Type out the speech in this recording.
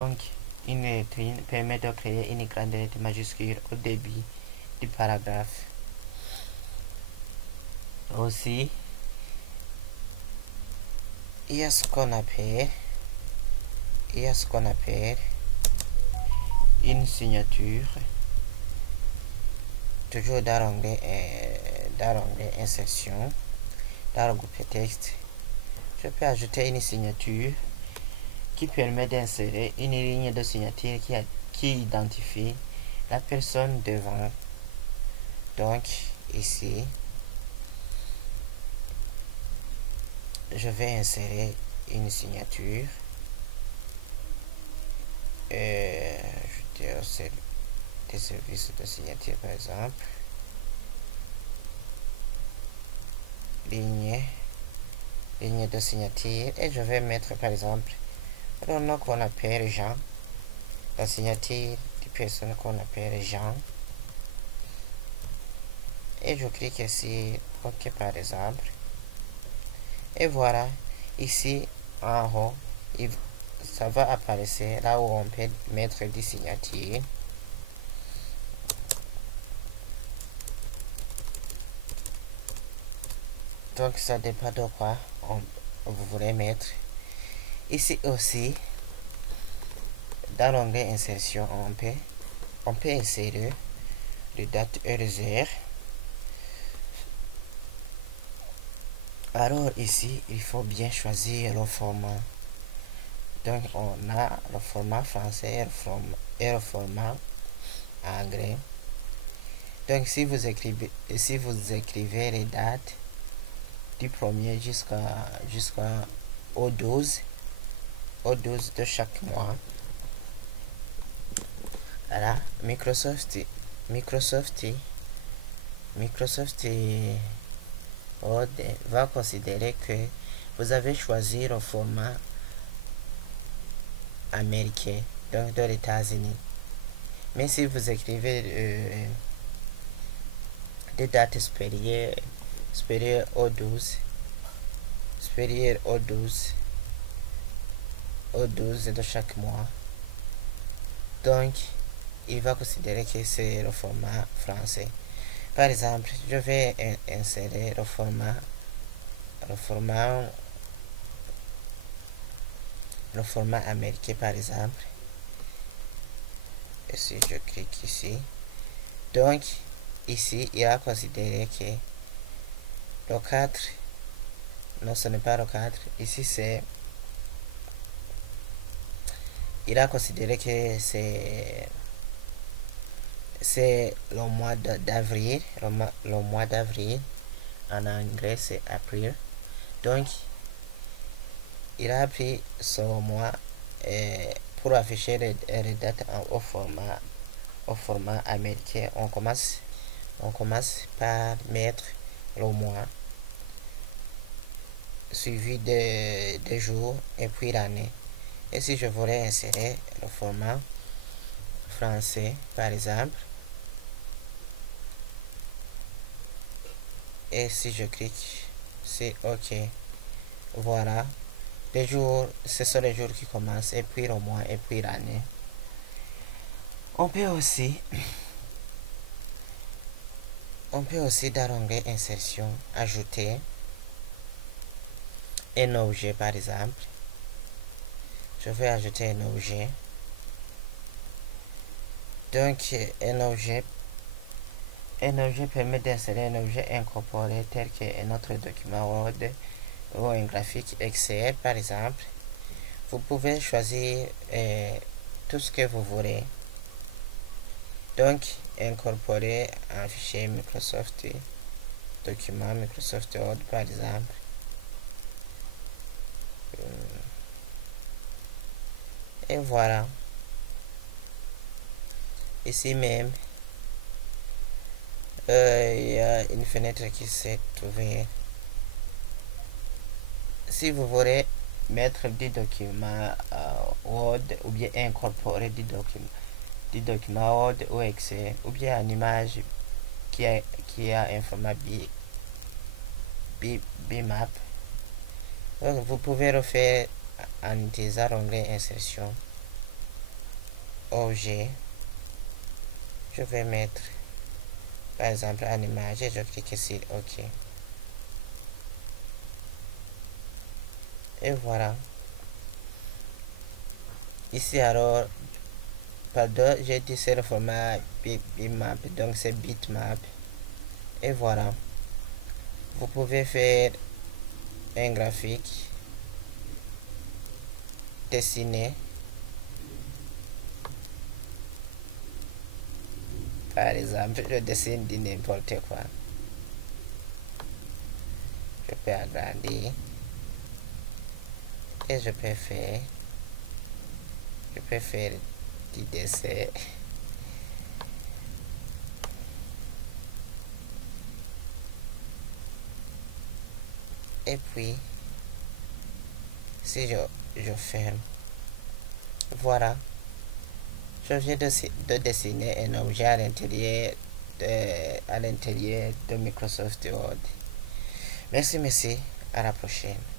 Donc, une lettrine permet de créer une grande lettre majuscule au début du paragraphe. Aussi, il y a ce qu'on appelle une signature, toujours dans l'onglet insertion, dans le groupe texte. Je peux ajouter une signature qui permet d'insérer une ligne de signature qui identifie la personne devant. Donc ici, je vais insérer une signature. Je dirais c'est des services de signature par exemple. Ligne de signature, et je vais mettre par exemple le nom qu'on appelle Jean, la signature de personne qu'on appelle Jean, et je clique ici OK par exemple, et voilà, ici en haut ça va apparaître là où on peut mettre des signatures. Donc ça dépend de quoi vous voulez mettre. Ici aussi, dans l'onglet insertion, on peut insérer les dates et les heures. Alors ici, il faut bien choisir le format. Donc on a le format français et le format anglais. Donc si vous écrivez les dates du 1er jusqu'au 12 de chaque mois, voilà, Microsoft Word va considérer que vous avez choisi le format américain, donc de l'États-Unis. Mais si vous écrivez des dates supérieures au 12 de chaque mois, donc il va considérer que c'est le format français. Par exemple, je vais insérer le format américain par exemple. Et si je clique ici, donc ici il a considéré que le 4, non, ce n'est pas le 4, ici il a considéré que c'est le mois d'avril. Le mois d'avril en anglais c'est April. Donc il a pris ce mois pour afficher les dates au format américain. On commence par mettre le mois suivi des jours et puis l'année. Et si je voulais insérer le format français par exemple, et si je clique c'est OK, voilà, les jours, ce sont les jours qui commencent, et puis le mois, et puis l'année. On peut aussi dans l'onglet insertion ajouter un objet par exemple. Je vais ajouter un objet. Donc un objet permet d'insérer un objet incorporé tel qu'un autre document Word ou un graphique Excel par exemple. Vous pouvez choisir tout ce que vous voulez. Donc incorporer un fichier Microsoft document Microsoft Word par exemple. Et voilà, ici même il y a une fenêtre qui s'est trouvée. Si vous voulez mettre des documents Word ou bien incorporer des documents Word ou Excel ou bien une image qui a un format bitmap, vous pouvez le faire en utilisant l'onglet insertion. objet, je vais mettre par exemple une image et je clique sur OK. Et voilà. Ici alors, pardon, j'ai dit c'est le format bitmap, donc c'est bitmap. Et voilà. Vous pouvez faire un graphique, dessiner. Par exemple, je dessine de n'importe quoi. Je peux agrandir. Et je peux faire du dessin. Et puis, si je ferme, voilà, je viens de dessiner un objet à l'intérieur de Microsoft Word. Merci, à la prochaine.